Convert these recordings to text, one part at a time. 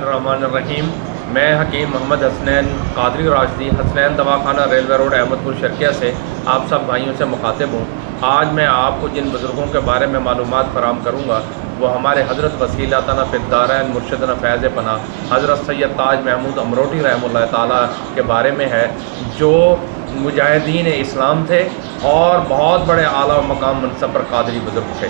الرحمن الرحیم۔ میں حکیم محمد حسنین قادری راشدی حسنین دواخانہ ریلوے روڈ احمد پور شرقیہ سے آپ سب بھائیوں سے مخاطب ہوں۔ آج میں آپ کو جن بزرگوں کے بارے میں معلومات فراہم کروں گا وہ ہمارے حضرت وسیلتنا فی الدارین مرشدنا فیض پناہ حضرت سید تاج محمود امروٹی رحمہ اللہ تعالیٰ کے بارے میں ہے، جو مجاہدین اسلام تھے اور بہت بڑے اعلیٰ مقام منصب پر قادری بزرگ تھے۔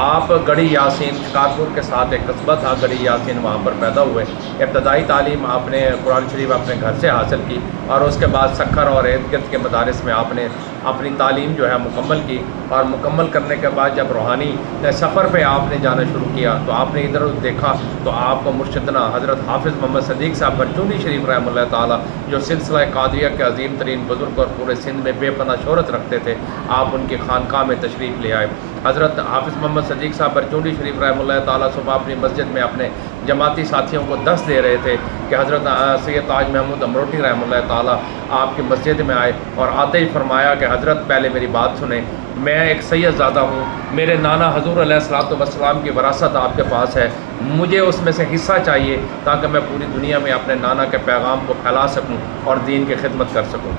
آپ گڑھی یاسین شکارپور کے ساتھ ایک قصبہ تھا گڑھی یاسین، وہاں پر پیدا ہوئے۔ ابتدائی تعلیم آپ نے قرآن شریف اپنے گھر سے حاصل کی اور اس کے بعد سکھر اور ارد گرد کے مدارس میں آپ نے اپنی تعلیم جو ہے مکمل کی، اور مکمل کرنے کے بعد جب روحانی سفر پہ آپ نے جانا شروع کیا تو آپ نے ادھر دیکھا تو آپ کو مرشدنا حضرت حافظ محمد صدیق صاحب برچونی شریف رحمہ اللہ تعالیٰ، جو سلسلہ قادریہ کے عظیم ترین بزرگ اور پورے سندھ میں بے پناہ شہرت رکھتے تھے، آپ ان کی خانقاہ میں تشریف لے آئے۔ حضرت حافظ محمد صدیق صاحب برچونی شریف رحمہ اللہ تعالیٰ صبح اپنی مسجد میں اپنے جماعتی ساتھیوں کو درس دے رہے تھے کہ حضرت سید تاج محمود امروٹی رحمہ اللہ تعالیٰ آپ کی مسجد میں آئے، اور آتے ہی فرمایا کہ حضرت پہلے میری بات سنیں، میں ایک سید زادہ ہوں، میرے نانا حضور علیہ الصلوۃ والسلام کی وراثت آپ کے پاس ہے، مجھے اس میں سے حصہ چاہیے تاکہ میں پوری دنیا میں اپنے نانا کے پیغام کو پھیلا سکوں اور دین کی خدمت کر سکوں۔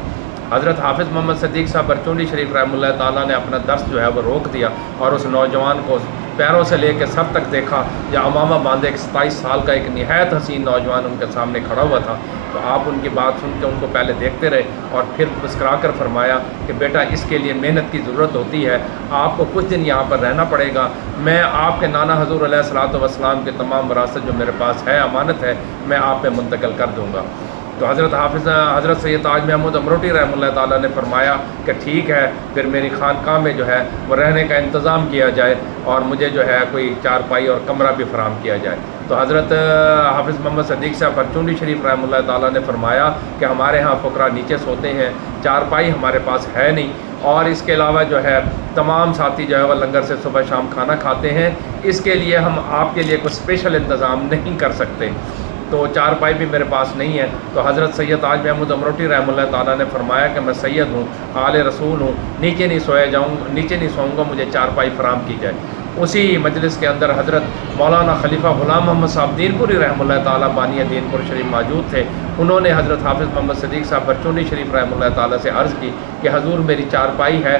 حضرت حافظ محمد صدیق صاحب برچونی شریف رحمہ اللہ تعالیٰ نے اپنا درس جو ہے وہ روک دیا اور اس نوجوان کو پیروں سے لے کے سر تک دیکھا، یا امامہ باندھے ایک 27 سال کا ایک نہایت حسین نوجوان ان کے سامنے کھڑا ہوا تھا۔ تو آپ ان کی بات سن کے ان کو پہلے دیکھتے رہے اور پھر مسکرا کر فرمایا کہ بیٹا اس کے لیے محنت کی ضرورت ہوتی ہے، آپ کو کچھ دن یہاں پر رہنا پڑے گا، میں آپ کے نانا حضور علیہ الصلوۃ والسلام کے تمام وراثت جو میرے پاس ہے، امانت ہے، میں آپ پہ منتقل کر دوں گا۔ تو حضرت سید تاج محمود امروٹی رحمہ اللہ تعالیٰ نے فرمایا کہ ٹھیک ہے، پھر میری خانقاہ میں جو ہے وہ رہنے کا انتظام کیا جائے اور مجھے جو ہے کوئی چارپائی اور کمرہ بھی فراہم کیا جائے۔ تو حضرت حافظ محمد صدیق صاحب برچونی شریف رحمہ اللہ تعالیٰ نے فرمایا کہ ہمارے ہاں فقراء نیچے سوتے ہیں، چارپائی ہمارے پاس ہے نہیں، اور اس کے علاوہ جو ہے تمام ساتھی جو ہے وہ لنگر سے صبح شام کھانا کھاتے ہیں، اس کے لیے ہم آپ کے لیے کوئی اسپیشل انتظام نہیں کر سکتے، تو چارپائی بھی میرے پاس نہیں ہے۔ تو حضرت سید تاج محمود امروٹی رحمہ اللہ تعالیٰ نے فرمایا کہ میں سید ہوں، آل رسول ہوں، نیچے نہیں سوؤں گا، مجھے چارپائی فراہم کی جائے۔ اسی مجلس کے اندر حضرت مولانا خلیفہ غلام محمد صاحب دین پوری رحمہ اللہ تعالیٰ بانی دین پور شریف موجود تھے۔ انہوں نے حضرت حافظ محمد صدیق صاحب برچونی شریف رحمہ اللہ تعالیٰ سے عرض کی کہ حضور میری چارپائی ہے،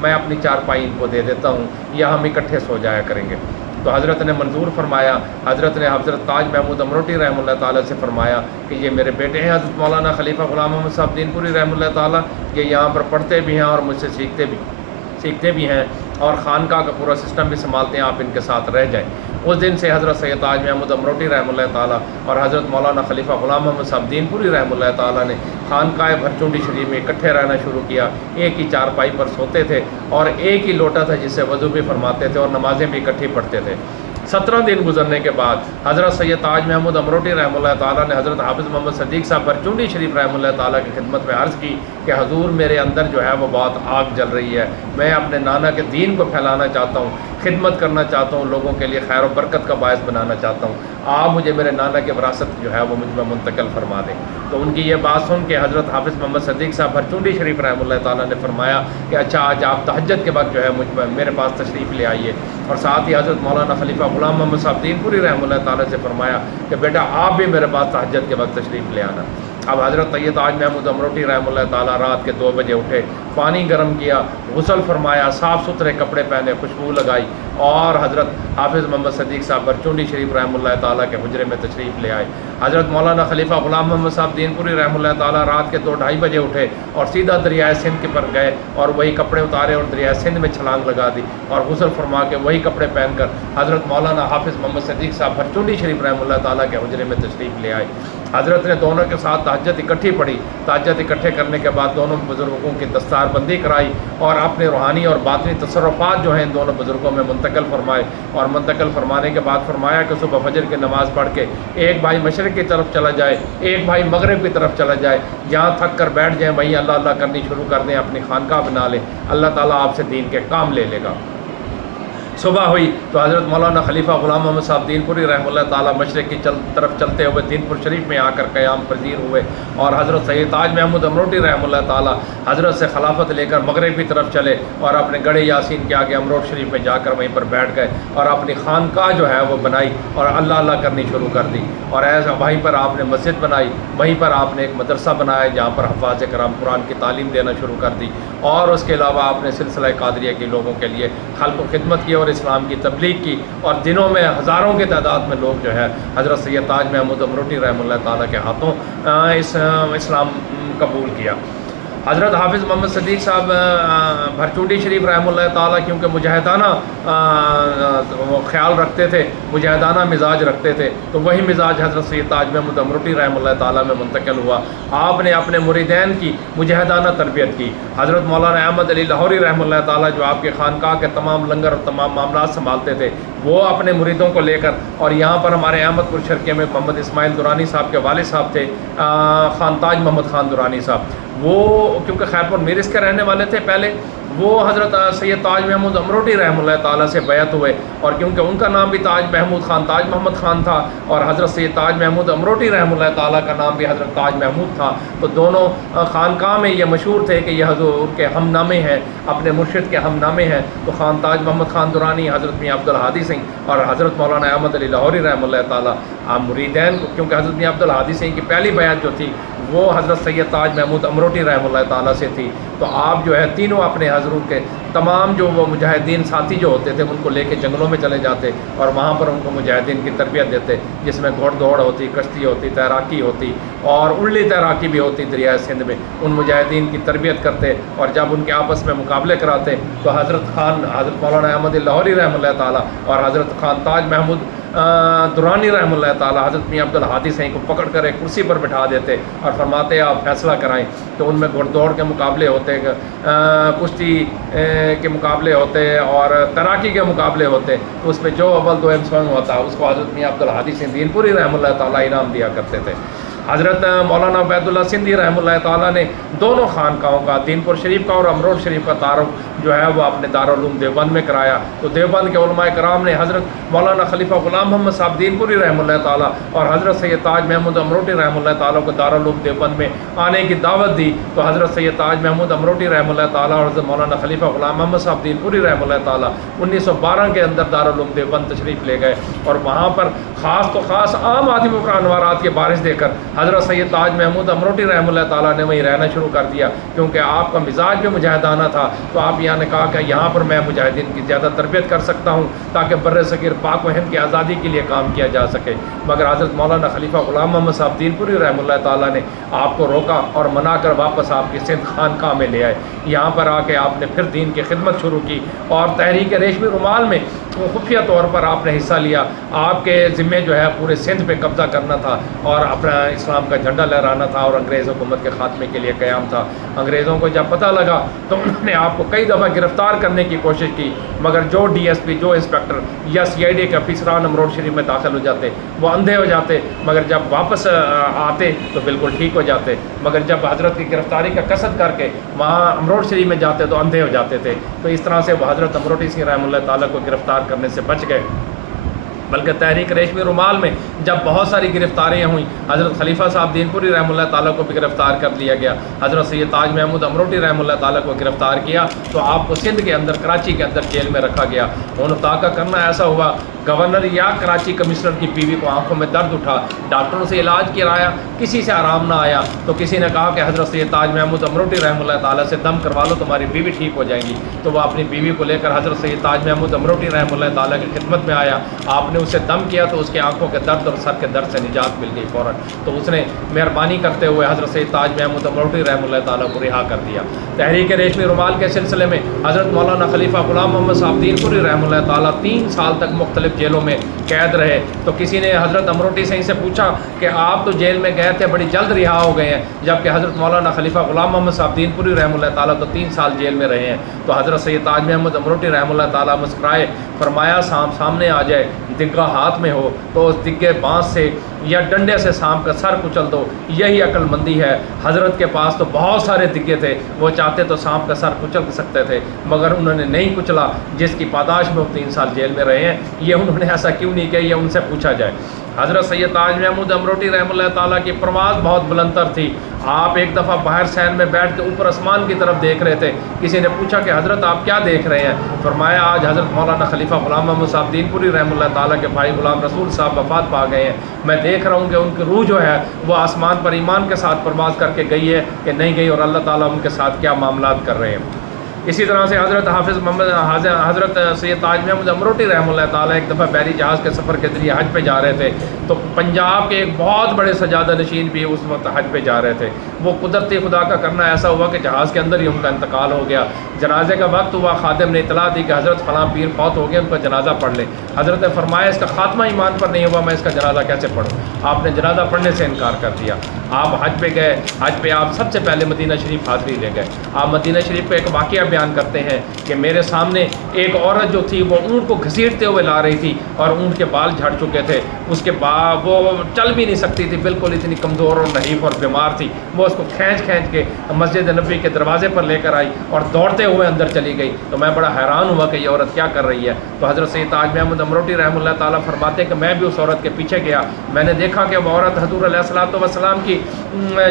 میں اپنی چارپائی ان کو دے دیتا ہوں، یا ہم اکٹھے سو جایا کریں گے۔ تو حضرت نے منظور فرمایا۔ حضرت نے حضرت تاج محمود امروٹی رحمہ اللہ تعالیٰ سے فرمایا کہ یہ میرے بیٹے ہیں حضرت مولانا خلیفہ غلام محمد صاحب دین پوری رحمہ اللہ تعالیٰ، یہ یہاں پر پڑھتے بھی ہیں اور مجھ سے سیکھتے بھی ہیں اور خانقاہ کا پورا سسٹم بھی سنبھالتے ہیں، آپ ان کے ساتھ رہ جائیں۔ اس دن سے حضرت سید تاج محمود امروٹی رحمہ اللہ تعالیٰ اور حضرت مولانا خلیفہ غلام محمد صاحب دین پوری رحمہ اللہ تعالیٰ نے خانقاہ بھرچونڈی شریف میں اکٹھے رہنا شروع کیا، ایک ہی چارپائی پر سوتے تھے اور ایک ہی لوٹا تھا جس سے وضو بھی فرماتے تھے اور نمازیں بھی اکٹھی پڑھتے تھے۔ 17 دن گزرنے کے بعد حضرت سید تاج محمود امروٹی رحمہ اللہ تعالیٰ نے حضرت حافظ محمد صدیق صاحب برچونڈی شریف رحمہ اللہ تعالیٰ کی خدمت میں عرض کی کہ حضور میرے اندر جو ہے وہ بہت آگ جل رہی ہے، میں اپنے نانا کے دین کو پھیلانا چاہتا ہوں، خدمت کرنا چاہتا ہوں، لوگوں کے لیے خیر و برکت کا باعث بنانا چاہتا ہوں، آپ مجھے میرے نانا کی وراثت جو ہے وہ مجھ میں منتقل فرما دیں۔ تو ان کی یہ بات سن کے حضرت حافظ محمد صدیق صاحب برچونڈی شریف رحمہ اللہ تعالیٰ نے فرمایا کہ اچھا آج آپ تہجد کے وقت جو ہے میرے پاس تشریف لے آئیے، اور ساتھ ہی حضرت مولانا خلیفہ غلام محمد صاحب دین پوری رحمہ اللہ تعالیٰ سے فرمایا کہ بیٹا آپ بھی میرے پاس تہجد کے وقت تشریف لے آنا۔ اب حضرت سید تاج محمود امروٹی رحمہ اللہ تعالیٰ رات کے 2 بجے اٹھے، پانی گرم کیا، غسل فرمایا، صاف ستھرے کپڑے پہنے، خوشبو لگائی، اور حضرت حافظ محمد صدیق صاحب برچونڈی شریف رحمہ اللہ تعالیٰ کے حجرے میں تشریف لے آئے۔ حضرت مولانا خلیفہ غلام محمد صاحب دین پوری رحمہ اللہ تعالیٰ رات کے 2-2:30 بجے اٹھے اور سیدھا دریائے سندھ کے پر گئے اور وہی کپڑے اتارے اور دریائے سندھ میں چھلانگ لگا دی، اور غسل فرما کے وہی کپڑے پہن کر حضرت مولانا حافظ محمد صدیق صاحب برچونڈی شریف رحمہ اللہ تعالیٰ کے حجرے میں تشریف لے آئے۔ حضرت نے دونوں کے ساتھ تہجد اکٹھی پڑھی۔ تہجد اکٹھے کرنے کے بعد دونوں بزرگوں کی دستار بندی کرائی اور اپنے روحانی اور باطنی تصرفات جو ہیں ان دونوں بزرگوں میں منتقل فرمائے، اور منتقل فرمانے کے بعد فرمایا کہ صبح فجر کی نماز پڑھ کے ایک بھائی مشرق کی طرف چلا جائے، ایک بھائی مغرب کی طرف چلا جائے، جہاں تھک کر بیٹھ جائیں وہیں اللہ اللہ کرنی شروع کر دیں، اپنی خانقاہ بنا لیں، اللہ تعالیٰ آپ سے دین کے کام لے لے گا۔ صبح ہوئی تو حضرت مولانا خلیفہ غلام محمد صاحب دین پوری رحمۃ اللہ تعالیٰ مشرق کی طرف چلتے ہوئے دین پور شریف میں آ کر قیام پذیر ہوئے، اور حضرت سید تاج محمود امروٹی رحمۃ اللہ تعالیٰ حضرت سے خلافت لے کر مغرب کی طرف چلے اور اپنے گڑھے یاسین کے آگے امروٹ شریف میں جا کر وہیں پر بیٹھ گئے اور اپنی خانقاہ جو ہے وہ بنائی اور اللہ اللہ کرنی شروع کر دی، اور ایسا وہیں پر آپ نے مسجد بنائی، وہیں پر آپ نے ایک مدرسہ بنایا جہاں پر حفاظ کرام قرآن کی تعلیم دینا شروع کر دی، اور اس کے علاوہ آپ نے سلسلہ قادریہ کے لوگوں کے لیے خلق و خدمت کی اور اسلام کی تبلیغ کی، اور دنوں میں ہزاروں کی تعداد میں لوگ جو ہے حضرت سید تاج محمود امروٹی رحمۃ اللہ تعالیٰ کے ہاتھوں اسلام قبول کیا۔ حضرت حافظ محمد صدیق صاحب بھرچوٹی شریف رحمۃ اللہ تعالیٰ کیونکہ مجاہدانہ خیال رکھتے تھے، مجاہدانہ مزاج رکھتے تھے، تو وہی مزاج حضرت سید تاج محمود امروٹی رحمۃ اللہ تعالیٰ میں منتقل ہوا۔ آپ نے اپنے مریدین کی مجاہدانہ تربیت کی۔ حضرت مولانا احمد علی لاہوری رحمۃ اللہ تعالیٰ جو آپ کے خانقاہ کے تمام لنگر اور تمام معاملات سنبھالتے تھے، وہ اپنے مریدوں کو لے کر، اور یہاں پر ہمارے احمد پور شرقیہ میں محمد اسماعیل درانی صاحب کے والد صاحب تھے خانتاج محمد خان درانی صاحب، وہ کیونکہ خیرپور میرس کے رہنے والے تھے پہلے، وہ حضرت سید تاج محمود امروٹی رحمۃ اللہ تعالیٰ سے بیعت ہوئے، اور کیونکہ ان کا نام بھی تاج محمود خان تاج محمد خان تھا اور حضرت سید تاج محمود امروٹی رحمۃ اللہ تعالیٰ کا نام بھی حضرت تاج محمود تھا، تو دونوں خانقاہ میں یہ مشہور تھے کہ یہ حضور کے ہم نامے ہیں، اپنے مرشد کے ہم نامے ہیں، تو خان تاج محمد خان درانی حضرت میاں عبدالہادی سنگھ اور حضرت مولانا احمد علی لاہوری رحمۃ اللہ تعالیٰ مریدین کو، کیونکہ حضرت میاں عبدالہادی سنگھ کی پہلی بیعت جو تھی وہ حضرت سید تاج محمود امروٹی رحمۃ اللہ تعالیٰ سے تھی، تو آپ جو ہے تینوں اپنے حضرت کے تمام جو وہ مجاہدین ساتھی جو ہوتے تھے ان کو لے کے جنگلوں میں چلے جاتے اور وہاں پر ان کو مجاہدین کی تربیت دیتے، جس میں گھوڑ دوڑ ہوتی، کشتی ہوتی، تیراکی ہوتی اور الٹی تیراکی بھی ہوتی دریائے سندھ میں، ان مجاہدین کی تربیت کرتے، اور جب ان کے آپس میں مقابلے کراتے تو حضرت مولانا احمد لاہوری رحمۃ اللہ تعالیٰ اور حضرت خان تاج محمود درانی رحمۃ اللہ تعالیٰ حضرت میاں عبدالہادی سنگھ کو پکڑ کر ایک کرسی پر بٹھا دیتے اور فرماتے آپ فیصلہ کرائیں، تو ان میں گھڑ دوڑ کے مقابلے ہوتے، کشتی کے مقابلے ہوتے اور تیراکی کے مقابلے ہوتے، تو اس میں جو اول دوئم سوئم ہوتا اس کو حضرت میاں عبدالہادی سنگھ دین پوری رحمۃ اللہ تعالیٰ انعام دیا کرتے تھے۔ حضرت مولانا عبید اللہ سندھی رحمۃ اللہ تعالیٰ نے دونوں خانقاہوں کا، دین پور شریف کا اور امروٹ شریف کا تعارف جو ہے وہ اپنے دارالعلوم دیوبند میں کرایا، تو دیوبند کے علماء کرام نے حضرت مولانا خلیفہ غلام محمد صاحب دین پوری رحمۃ اللہ تعالیٰ اور حضرت سید تاج محمود امروٹی رحمۃ اللہ تعالیٰ کو دارالعلوم دیوبند میں آنے کی دعوت دی، تو حضرت سید تاج محمود امروٹی رحمۃ اللہ تعالیٰ اور حضرت مولانا خلیفہ غلام محمد صاحب دین پوری رحمۃ اللہ تعالیٰ 1912 کے اندر دارالعلوم دیوبند تشریف لے گئے، اور وہاں پر خاص تو خاص عام آدمیوں کا انوارات کے بارش دے کر حضرت سید تاج محمود امروٹی رحمۃ اللہ تعالیٰ نے وہیں رہنا شروع کر دیا، کیونکہ آپ کا مزاج بھی مجاہدانہ تھا، تو آپ یہاں نے کہا کہ یہاں پر میں مجاہدین کی زیادہ تربیت کر سکتا ہوں تاکہ بر صغیر پاک و ہند کی آزادی کے لیے کام کیا جا سکے، مگر حضرت مولانا خلیفہ غلام محمد صاحب دین پوری رحمۃ اللہ تعالیٰ نے آپ کو روکا اور منا کر واپس آپ کی سندھ خانقاہ میں لے آئے، یہاں پر آ کے آپ نے پھر دین کی خدمت شروع کی، اور تحریک ریشمی رومال میں خفیہ طور پر آپ نے حصہ لیا، آپ کے ذمے جو ہے پورے سندھ پہ قبضہ کرنا تھا اور اپنا اسلام کا جھنڈا لہرانا تھا اور انگریز حکومت کے خاتمے کے لیے قیام تھا۔ انگریزوں کو جب پتہ لگا تو انہوں نے آپ کو کئی دفعہ گرفتار کرنے کی کوشش کی، مگر جو ڈی ایس پی، جو انسپیکٹر یا سی آئی ڈی کے افسران امروٹ شریف میں داخل ہو جاتے وہ اندھے ہو جاتے، مگر جب واپس آتے تو بالکل ٹھیک ہو جاتے، مگر جب حضرت کی گرفتاری کا قصد کر کے وہاں امروٹ شریف میں جاتے تو اندھے ہو جاتے تھے، تو اس طرح سے وہ حضرت امروٹی سنگھ رحمۃ اللہ تعالیٰ کو گرفتار کرنے سے بچ گئے۔ بلکہ تحریک ریشمی رومال میں جب بہت ساری گرفتاریاں ہوئیں، حضرت خلیفہ صاحب دین پوری رحمۃ اللہ تعالیٰ کو بھی گرفتار کر لیا گیا، حضرت سید تاج محمود امروٹی رحمۃ اللہ تعالیٰ کو گرفتار کیا تو آپ کو سندھ کے اندر، کراچی کے اندر جیل میں رکھا گیا۔ انہوں کا کرنا ایسا ہوا، گورنر یا کراچی کمشنر کی بیوی کو آنکھوں میں درد اٹھا، ڈاکٹروں سے علاج کرایا، کسی سے آرام نہ آیا، تو کسی نے کہا کہ حضرت سید تاج محمود امروٹی رحمۃ اللہ تعالیٰ سے دم کروا لو، تمہاری بیوی ٹھیک ہو جائے گی، تو وہ اپنی بیوی کو لے کر حضرت سید تاج محمود امروٹی رحمۃ اللہ تعالیٰ کی خدمت میں آیا، آپ نے اسے دم کیا تو اس کے آنکھوں کے درد اور سر کے درد سے نجات مل گئی فوراً، تو اس نے مہربانی کرتے ہوئے حضرت سید تاج محمود امروٹی رحمۃ اللہ تعالیٰ کو رہا کر دیا۔ تحریک ریشمی رومال کے سلسلے میں حضرت مولانا خلیفہ غلام محمد صاحب دین پوری رحمۃ اللہ تعالیٰ 3 سال تک مختلف جیلوں میں قید رہے، تو کسی نے حضرت امروٹی سنگھ سے پوچھا کہ آپ تو جیل میں گئے تھے، بڑی جلد رہا ہو گئے ہیں، جبکہ حضرت مولانا خلیفہ غلام محمد صاحب دین پوری رحمۃ اللہ تعالیٰ تو 3 سال جیل میں رہے ہیں، تو حضرت سید تاج محمد امروٹی رحمۃ اللہ تعالیٰ مسکرائے، فرمایا سامنے آ جائے دگا ہاتھ میں ہو تو اس دگے بانس سے یا ڈنڈے سے سانپ کا سر کچل دو، یہی عقل مندی ہے۔ حضرت کے پاس تو بہت سارے دگے تھے، وہ چاہتے تو سانپ کا سر کچل سکتے تھے، مگر انہوں نے نہیں کچلا، جس کی پاداش میں وہ 3 سال جیل میں رہے ہیں۔ یہ انہوں نے ایسا کیوں نہیں کیا، یہ ان سے پوچھا جائے۔ حضرت سید تاج محمود امروٹی رحمۃ اللہ تعالیٰ کی پرواز بہت بلند تر تھی۔ آپ ایک دفعہ باہر سین میں بیٹھ کے اوپر آسمان کی طرف دیکھ رہے تھے، کسی نے پوچھا کہ حضرت آپ کیا دیکھ رہے ہیں؟ فرمایا آج حضرت مولانا خلیفہ غلام محمد صاحب دین پوری رحمۃ اللہ تعالیٰ کے بھائی غلام رسول صاحب وفات پا گئے ہیں، میں دیکھ رہا ہوں کہ ان کی روح جو ہے وہ آسمان پر ایمان کے ساتھ پرواز کر کے گئی ہے کہ نہیں گئی، اور اللہ تعالیٰ ان کے ساتھ کیا معاملات کر رہے ہیں۔ اسی طرح سے حضرت سید تاج محمود امروٹی رحمۃ اللہ تعالیٰ ایک دفعہ بحری جہاز کے سفر کے ذریعے حج پہ جا رہے تھے، تو پنجاب کے ایک بہت بڑے سجادہ نشین بھی اس وقت حج پہ جا رہے تھے۔ وہ قدرتی خدا کا کرنا ایسا ہوا کہ جہاز کے اندر ہی ان کا انتقال ہو گیا۔ جنازے کا وقت ہوا، خادم نے اطلاع دی کہ حضرت فلاں پیر فوت ہو گئے، ان کا جنازہ پڑھ لیں۔ حضرت نے فرمایا اس کا خاتمہ ایمان پر نہیں ہوا، میں اس کا جنازہ کیسے پڑھوں؟ آپ نے جنازہ پڑھنے سے انکار کر دیا۔ آپ حج پہ گئے، حج پہ آپ سب سے پہلے مدینہ شریف حاضری لے گئے۔ آپ مدینہ شریف پہ ایک واقعہ بیان کرتے ہیں کہ میرے سامنے ایک عورت جو تھی وہ اونٹ کو گھسیٹتے ہوئے لا رہی تھی، اور اونٹ کے بال جھڑ چکے تھے، اس کے بعد وہ چل بھی نہیں سکتی تھی، بالکل اتنی کمزور اور نحیف اور بیمار تھی۔ وہ اس کو کھینچ کے مسجد نبوی کے دروازے پر لے کر آئی اور دوڑتے ہوئے اندر چلی گئی۔ تو میں بڑا حیران ہوا کہ یہ عورت کیا کر رہی ہے۔ تو حضرت سید تاج محمود امروٹی رحمۃ اللہ تعالیٰ فرماتے ہیں کہ میں بھی اس عورت کے پیچھے گیا، میں نے دیکھا کہ وہ عورت حضور علیہ الصلوۃ والسلام کی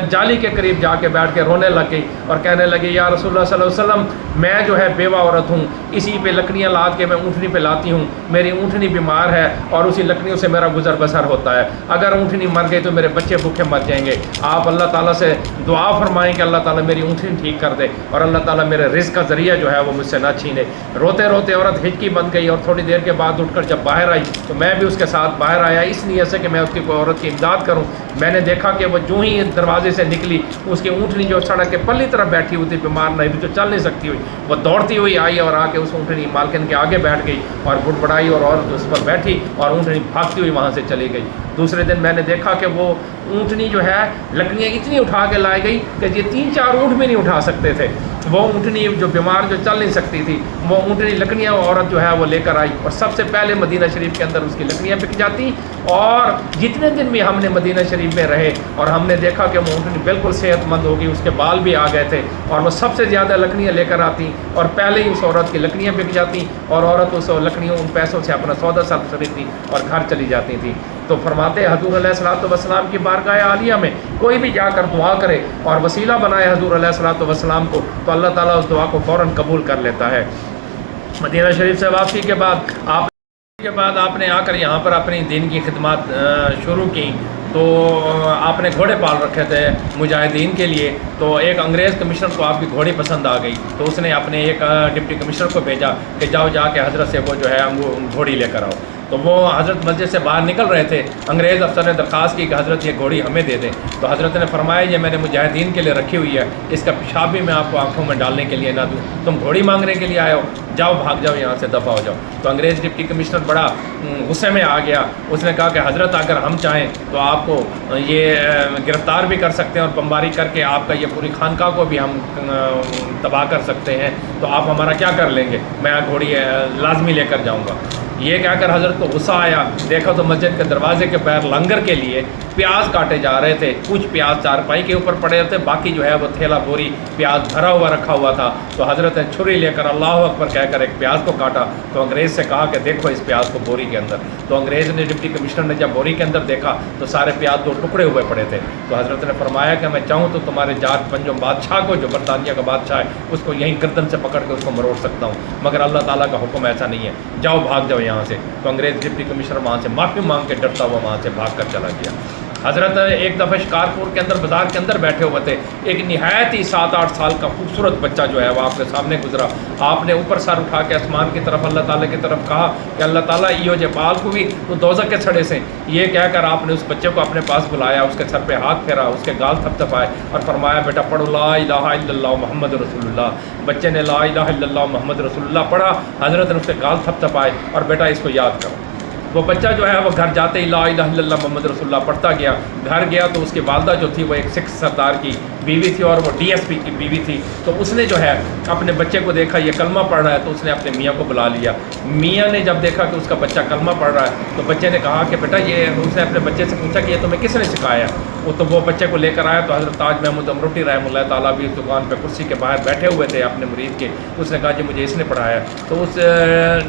جالی کے قریب جا کے بیٹھ کے رونے لگ گئی اور کہنے لگی یا رسول اللہ صلی اللہ علیہ وسلم، میں جو ہے بیوہ عورت ہوں، اسی پہ لکڑیاں لاد کے میں اونٹنی پہ لاتی ہوں، میری اونٹنی بیمار ہے اور اسی لکڑیوں سے میرا گزر بسر ہوتا ہے، اگر اونٹنی مر گئی تو میرے بچے بھوکے مر جائیں گے، آپ اللہ تعالیٰ سے دعا فرمائیں کہ اللہ تعالیٰ میری اونٹنی ٹھیک کر دے اور اللہ تعالیٰ میرے رزق کا ذریعہ جو ہے وہ مجھ سے نہ چھینے۔ روتے روتے عورت ہچکی بن گئی اور تھوڑی دیر کے بعد اٹھ کر جب باہر آئی تو میں بھی اس کے ساتھ باہر آیا، اس نیت سے کہ میں اس کی کوئی عورت کی امداد کروں۔ میں نے دیکھا کہ وہ جو ہی دروازے سے نکلی، اس کی اونٹنی جو سڑک کے پلی طرف بیٹھی ہوئی تھی، بیمار نہیں بھی تو چل نہیں سکتی ہوئی، وہ دوڑتی ہوئی آئی اور آ کے اس اونٹنی مالکن کے آگے بیٹھ گئی اور بڑبڑائی اور عورت اس پر بیٹھی اور اونٹنی بھاگتی ہوئی وہاں سے چلی گئی۔ دوسرے دن میں نے دیکھا کہ وہ اونٹنی جو ہے لکڑیاں اتنی اٹھا کے لائی گئی کہ یہ 3-4 اونٹ بھی نہیں اٹھا سکتے تھے۔ وہ اونٹنی جو بیمار جو چل نہیں سکتی تھی، وہ اونٹنی لکڑیاں عورت جو ہے وہ لے کر آئی اور سب سے پہلے مدینہ شریف کے اندر اس کی لکڑیاں بک جاتی، اور جتنے دن بھی ہم نے مدینہ شریف میں رہے اور ہم نے دیکھا کہ وہ اونٹنی بالکل صحت مند ہوگی، اس کے بال بھی آ گئے تھے اور وہ سب سے زیادہ لکڑیاں لے کر آتی اور پہلے ہی اس عورت کی لکڑیاں بک جاتی اور عورت اس لکڑیوں ان پیسوں سے اپنا سودا صرف خریدتی اور گھر چلی جاتی تھی۔ تو فرماتے حضور علیہ الصلوۃ والسلام کی بارگاہ عالیہ میں کوئی بھی جا کر دعا کرے اور وسیلہ بنائے حضور علیہ الصلوۃ والسلام کو، تو اللہ تعالیٰ اس دعا کو فوراً قبول کر لیتا ہے۔ مدینہ شریف سے واپسی کے بعد آپ نے آ کر یہاں پر اپنی دین کی خدمات شروع کی، تو آپ نے گھوڑے پال رکھے تھے مجاہدین کے لیے، تو ایک انگریز کمشنر کو آپ کی گھوڑی پسند آ گئی، تو اس نے اپنے ایک ڈپٹی کمشنر کو بھیجا کہ جاؤ جا کے حضرت سے وہ جو ہے گھوڑی لے کر آؤ۔ تو وہ حضرت مسجد سے باہر نکل رہے تھے، انگریز افسر نے درخواست کی کہ حضرت یہ گھوڑی ہمیں دے دیں، تو حضرت نے فرمایا یہ میں نے مجاہدین کے لیے رکھی ہوئی ہے، اس کا پیشاب بھی میں آپ کو آنکھوں میں ڈالنے کے لیے نہ دوں، تم گھوڑی مانگنے کے لیے آئے ہو، جاؤ بھاگ جاؤ یہاں سے، دفع ہو جاؤ۔ تو انگریز ڈپٹی کمشنر بڑا غصے میں آ گیا، اس نے کہا کہ حضرت اگر ہم چاہیں تو آپ کو یہ گرفتار بھی کر سکتے ہیں اور بمباری کر کے آپ کا یہ پوری خانقاہ کو بھی ہم تباہ کر سکتے ہیں، تو آپ ہمارا کیا کر لیں گے؟ میں گھوڑی لازمی لے کر جاؤں گا۔ یہ کہہ کر حضرت کو غصہ آیا، دیکھا تو مسجد کے دروازے کے پیر لنگر کے لیے پیاز کاٹے جا رہے تھے، کچھ پیاز چارپائی کے اوپر پڑے تھے، باقی جو ہے وہ تھیلا بوری پیاز بھرا ہوا رکھا ہوا تھا۔ تو حضرت نے چھری لے کر اللہ اکبر کہہ کر ایک پیاز کو کاٹا، تو انگریز سے کہا کہ دیکھو اس پیاز کو بوری کے اندر۔ تو انگریز نے ڈپٹی کمشنر نے جب بوری کے اندر دیکھا تو سارے پیاز 2 ٹکڑے ہوئے پڑے تھے۔ تو حضرت نے فرمایا کہ میں چاہوں تو تمہارے جات پنجوں بادشاہ کو، جو برطانیہ کا بادشاہ ہے، اس کو یہیں گردن سے پکڑ کے اس کو مروڑ سکتا ہوں، مگر اللہ تعالیٰ کا حکم ایسا نہیں ہے، جاؤ بھاگ جاؤ یہاں سے۔ تو انگریز ڈپٹی کمشنر وہاں سے معافی مانگ کے ڈرتا ہوا وہاں سے بھاگ کر چلا گیا۔ حضرت ایک دفعہ شکارپور کے اندر بازار کے اندر بیٹھے ہوئے تھے، ایک نہایت ہی 7-8 سال کا خوبصورت بچہ جو ہے وہ آپ کے سامنے گزرا۔ آپ نے اوپر سر اٹھا کے آسمان کی طرف اللہ تعالیٰ کی طرف کہا کہ اللہ تعالیٰ ایو جے بال کو بھی تو دوزخ کے چھڑے سے، یہ کہہ کر آپ نے اس بچے کو اپنے پاس بلایا، اس کے سر پہ ہاتھ پھیرا، اس کے گال تھپ تھپائے اور فرمایا بیٹا پڑھو لا الہ الا اللہ محمد رسول اللہ۔ بچے نے لا الہ الا اللہ محمد رسول اللہ پڑھا، حضرت نے اس کے گال تھپ تھپائے اور بیٹا اس کو یاد کرو۔ وہ بچہ جو ہے وہ گھر جاتے ہی لا الہ الا اللہ محمد رسول اللہ پڑھتا گیا. گھر گیا تو اس کی والدہ جو تھی وہ ایک سکھ سردار کی بیوی تھی اور وہ ڈی ایس پی کی بیوی تھی. تو اس نے جو ہے اپنے بچے کو دیکھا یہ کلمہ پڑھ رہا ہے تو اس نے اپنے میاں کو بلا لیا. میاں نے جب دیکھا کہ اس کا بچہ کلمہ پڑھ رہا ہے تو بچے نے کہا کہ بیٹا یہ، اس نے اپنے بچے سے پوچھا کہ یہ تمہیں کس نے سکھایا؟ وہ بچے کو لے کر آیا تو حضرت تاج محمود امروٹی رحمہ اللہ تعالیٰ بھی اس دکان پہ کرسی کے باہر بیٹھے ہوئے تھے اپنے مرید کے. اس نے کہا کہ مجھے اس نے پڑھایا. تو اس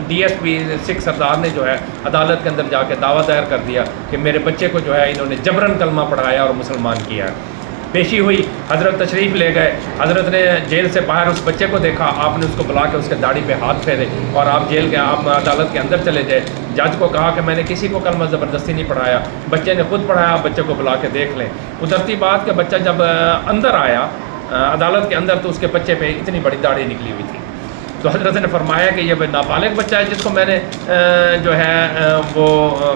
ڈی ایس پی سکھ سردار نے جو ہے عدالت کے اندر جا کے دعویٰ دائر کر دیا کہ میرے بچے کو جو ہے انہوں نے جبراً کلمہ پڑھایا اور مسلمان کیا. پیشی ہوئی، حضرت تشریف لے گئے. حضرت نے جیل سے باہر اس بچے کو دیکھا، آپ نے اس کو بلا کے اس کے داڑھی پہ ہاتھ پھیرے اور آپ جیل کے آپ عدالت کے اندر چلے گئے. جج کو کہا کہ میں نے کسی کو کلمہ زبردستی نہیں پڑھایا، بچے نے خود پڑھایا، آپ بچے کو بلا کے دیکھ لیں. ادھرتی بات کہ بچہ جب اندر آیا عدالت کے اندر تو اس کے بچے پہ اتنی بڑی داڑھی نکلی ہوئی تھی. تو حضرت نے فرمایا کہ یہ نابالغ بچہ ہے جس کو میں نے جو ہے وہ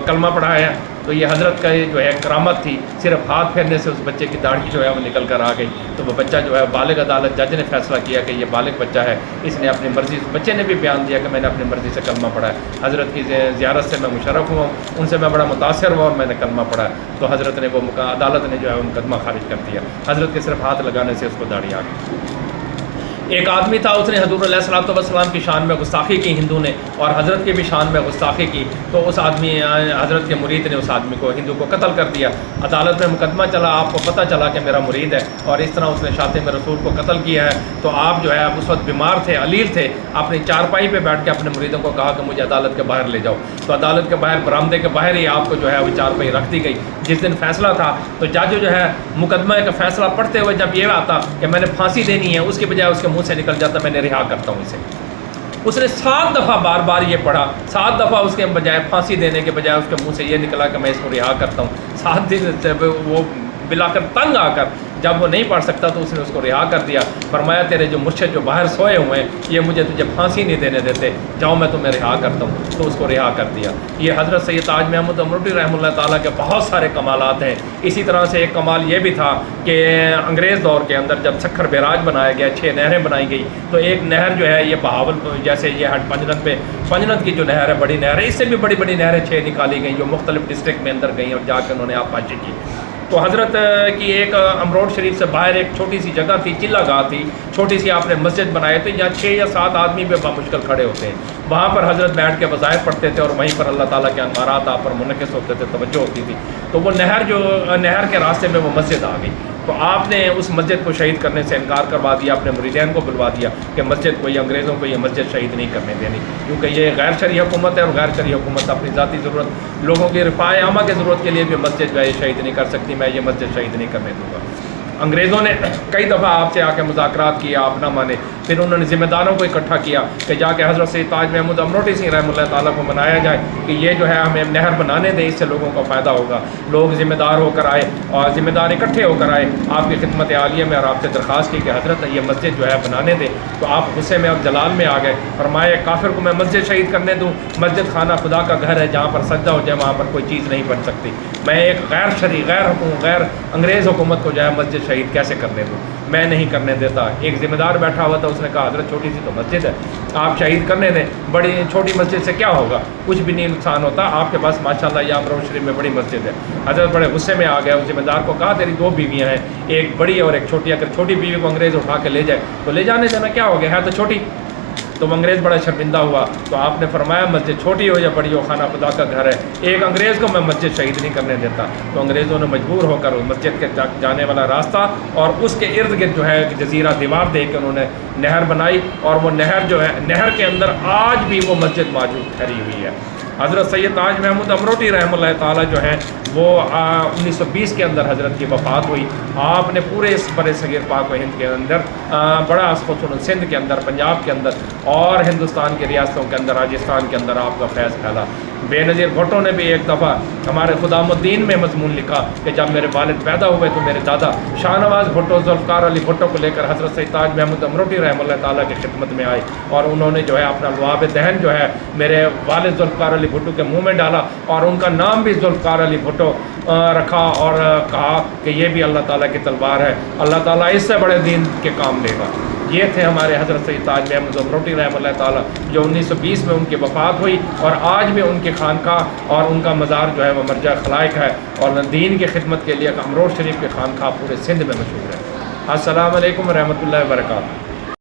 کلمہ پڑھایا. تو یہ حضرت کا جو ہے کرامت تھی، صرف ہاتھ پھیرنے سے اس بچے کی داڑھی جو ہے وہ نکل کر آ گئی. تو وہ بچہ جو ہے بالغ، عدالت جج نے فیصلہ کیا کہ یہ بالغ بچہ ہے، اس نے اپنی مرضی، بچے نے بھی بیان دیا کہ میں نے اپنی مرضی سے کلمہ پڑھا ہے. حضرت کی زیارت سے میں مشرف ہوا، ان سے میں بڑا متاثر ہوا اور میں نے کلمہ پڑھا ہے. تو حضرت نے وہ عدالت نے جو ہے مقدمہ خارج کر دیا. حضرت کے صرف ہاتھ لگانے سے اس کو داڑھی آ گئی. ایک آدمی تھا، اس نے حضور علیہ الصلوۃ والسلام کی شان میں گستاخی کی ہندو نے، اور حضرت کی بھی شان میں گستاخی کی. تو اس آدمی، حضرت کے مرید نے اس آدمی کو، ہندو کو قتل کر دیا. عدالت میں مقدمہ چلا، آپ کو پتہ چلا کہ میرا مرید ہے اور اس طرح اس نے شاطم رسول کو قتل کیا ہے. تو آپ جو ہے اس وقت بیمار تھے، علیل تھے، اپنی چارپائی پہ بیٹھ کے اپنے مریدوں کو کہا کہ مجھے عدالت کے باہر لے جاؤ. تو عدالت کے باہر برآمدے کے باہر ہی آپ کو جو ہے وہ چارپائی رکھ دی گئی. جس دن فیصلہ تھا تو جج جو ہے مقدمہ کا فیصلہ پڑھتے ہوئے جب یہ آتا کہ میں نے پھانسی دینی ہے، اس کے بجائے اس کے منہ سے نکل جاتا میں نے رہا کرتا ہوں اسے. اس نے 7 دفعہ بار بار یہ پڑھا، 7 دفعہ اس کے بجائے پھانسی دینے کے بجائے اس کے منہ سے یہ نکلا کہ میں اس کو رہا کرتا ہوں. 7 دن سے وہ بلا کر تنگ آ کر جب وہ نہیں پڑھ سکتا تو اس نے اس کو رہا کر دیا. فرمایا تیرے جو مرشد جو باہر سوئے ہوئے ہیں یہ مجھے تجھے پھانسی نہیں دینے دیتے، جاؤ میں تمہیں رہا کرتا ہوں. تو اس کو رہا کر دیا. یہ حضرت سید تاج محمود امروٹی رحمہ اللہ تعالیٰ کے بہت سارے کمالات ہیں. اسی طرح سے ایک کمال یہ بھی تھا کہ انگریز دور کے اندر جب سکھر بیراج بنایا گیا، 6 نہریں بنائی گئی، تو ایک نہر جو ہے یہ بہاول، جیسے یہ ہٹ پنجنت پہ، پنجنت کی جو نہر ہے بڑی نہر ہے، اس سے بھی بڑی بڑی نہریں 6 نکالی گئیں جو مختلف ڈسٹرکٹ میں اندر گئیں اور جا کے انہوں نے آبپاشی کی. تو حضرت کی ایک امروٹ شریف سے باہر ایک چھوٹی سی جگہ تھی، چلا گاہ تھی، چھوٹی سی آپ نے مسجد بنائے تھے، جہاں 6 یا 7 آدمی بے بامشکل کھڑے ہوتے ہیں. وہاں پر حضرت بیٹھ کے وظائف پڑھتے تھے اور وہیں پر اللہ تعالیٰ کے انوارات آپ پر منعکس ہوتے تھے، توجہ ہوتی تھی. تو وہ نہر کے راستے میں وہ مسجد آ گئی. تو آپ نے اس مسجد کو شہید کرنے سے انکار کروا دیا، اپنے مریدین کو بلوا دیا کہ مسجد کو، یہ انگریزوں کو یہ مسجد شہید نہیں کرنے دینی، کیونکہ یہ غیر شرعی حکومت ہے اور غیر شرعی حکومت اپنی ذاتی ضرورت، لوگوں کی رفاع عامہ کی ضرورت کے لیے بھی مسجد جو ہے یہ شہید نہیں کر سکتی، میں یہ مسجد شہید نہیں کرنے دوں گا. انگریزوں نے کئی دفعہ آپ سے آ کے مذاکرات کیا، آپ نہ مانے. پھر انہوں نے ذمہ داروں کو اکٹھا کیا کہ جا کے حضرت سید تاج محمود امروٹی سنگھ رحمہ اللہ تعالیٰ کو منایا جائے کہ یہ جو ہے ہمیں نہر بنانے دیں، اس سے لوگوں کو فائدہ ہوگا. لوگ ذمہ دار ہو کر آئے اور ذمہ دار اکٹھے ہو کر آئے آپ کی خدمت عالیہ میں اور آپ سے درخواست کی کہ حضرت یہ مسجد جو ہے بنانے دیں. تو آپ غصے میں اور جلال میں آ گئے. فرمایا کافر کو میں مسجد شہید کرنے دوں؟ مسجد خانہ خدا کا گھر ہے، جہاں پر سجدہ ہو جائے وہاں پر کوئی چیز نہیں بن سکتی. میں ایک غیر شرعی، غیر انگریز حکومت کو جو ہے مسجد شہید کیسے کرنے دوں؟ میں نہیں کرنے دیتا. ایک ذمہ دار بیٹھا ہوا تھا، اس نے کہا حضرت چھوٹی سی تو مسجد ہے، آپ شہید کرنے دیں، بڑی چھوٹی مسجد سے کیا ہوگا، کچھ بھی نہیں نقصان ہوتا، آپ کے پاس ماشاءاللہ یہ امروٹ شریف میں بڑی مسجد ہے. حضرت بڑے غصے میں آ گیا. اس ذمہ دار کو کہا تیری 2 بیویاں ہیں، ایک بڑی اور ایک چھوٹی، اگر چھوٹی بیوی کو انگریز اٹھا کے لے جائے تو لے جانے دینا، کیا ہو گیا، ہے تو چھوٹی. تو وہ انگریز بڑا شرمندہ ہوا. تو آپ نے فرمایا مسجد چھوٹی ہو یا بڑی ہو، خانہ خدا کا گھر ہے، ایک انگریز کو میں مسجد شہید نہیں کرنے دیتا. تو انگریزوں نے مجبور ہو کر اس مسجد کے جانے والا راستہ اور اس کے ارد گرد جو ہے جزیرہ دیوار دے کے انہوں نے نہر بنائی، اور وہ نہر جو ہے، نہر کے اندر آج بھی وہ مسجد موجود ٹھہری ہوئی ہے. حضرت سید تاج محمود امروٹی رحمہ اللہ تعالیٰ جو ہیں وہ 1920 کے اندر حضرت کی وفات ہوئی. آپ نے پورے اس بر صغیر پاک و ہند کے اندر، بڑا خصوصاً سندھ کے اندر، پنجاب کے اندر اور ہندوستان کی ریاستوں کے اندر، راجستھان کے اندر آپ کا فیض پھیلا. بے نظیر بھٹو نے بھی ایک دفعہ ہمارے خدام الدین میں مضمون لکھا کہ جب میرے والد پیدا ہوئے تو میرے دادا شاہ نواز بھٹو ذوالفقار علی بھٹو کو لے کر حضرت سید تاج محمود امروٹی رحمہ اللہ تعالیٰ کی خدمت میں آئے، اور انہوں نے جو ہے اپنا لعاب دہن جو ہے میرے والد ذوالفقار علی بھٹو کے منہ میں ڈالا، اور ان کا نام بھی ذوالفقار علی بھٹو رکھا، اور کہا کہ یہ بھی اللہ تعالیٰ کی تلوار ہے، اللہ تعالیٰ اس سے بڑے دین کے کام دے گا. یہ تھے ہمارے حضرت سید تاج احمد زمروٹی رحمۃ اللہ تعالیٰ، جو 1920 میں ان کی وفات ہوئی، اور آج بھی ان کی خانقاہ اور ان کا مزار جو ہے وہ مرجع خلائق ہے، اور دین کی خدمت کے لیے امروڑ شریف کی خانقاہ پورے سندھ میں مشہور ہے۔ السلام علیکم ورحمۃ اللہ وبرکاتہ۔